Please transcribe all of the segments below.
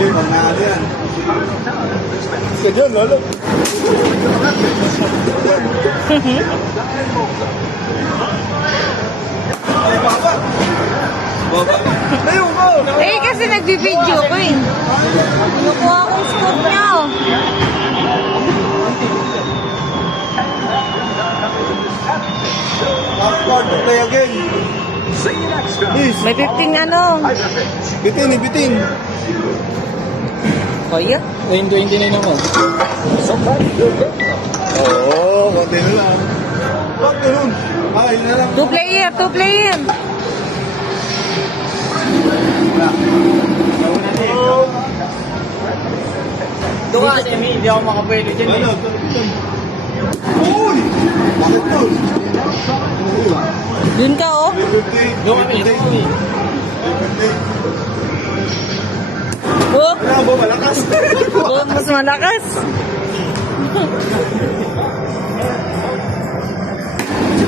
Panalo yan. Sige dyan, lalo. Ay, baba. Baba. Ayun ko. Eh, kasi nagbibideo ko eh. Kinukuha akong scoop niya oh. Backward to play again. Please. May 15 ano. Bitin, bitin. Kaya? 20 na naman. Oo, konti na lang. Bakit ganun? Ay, na lang. 2 player, 2 player. Doon ka, Semi, hindi ako makapwede dyan eh. Ano? Uy! Bakit doon? Dun ka oh. 350. Doon kami, doon kami. 350. Oh, Wala ba malakas? oh mas malakas.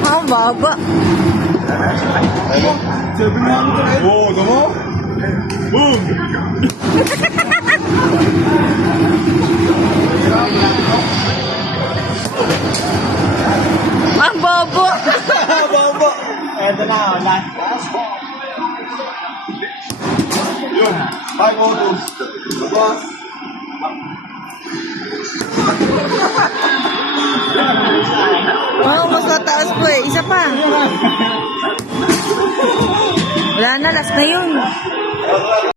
Ang baba. Oo, tama? Boom! Ang bobo. Baba! Eto na, last. Yun, 5 autos. Boss.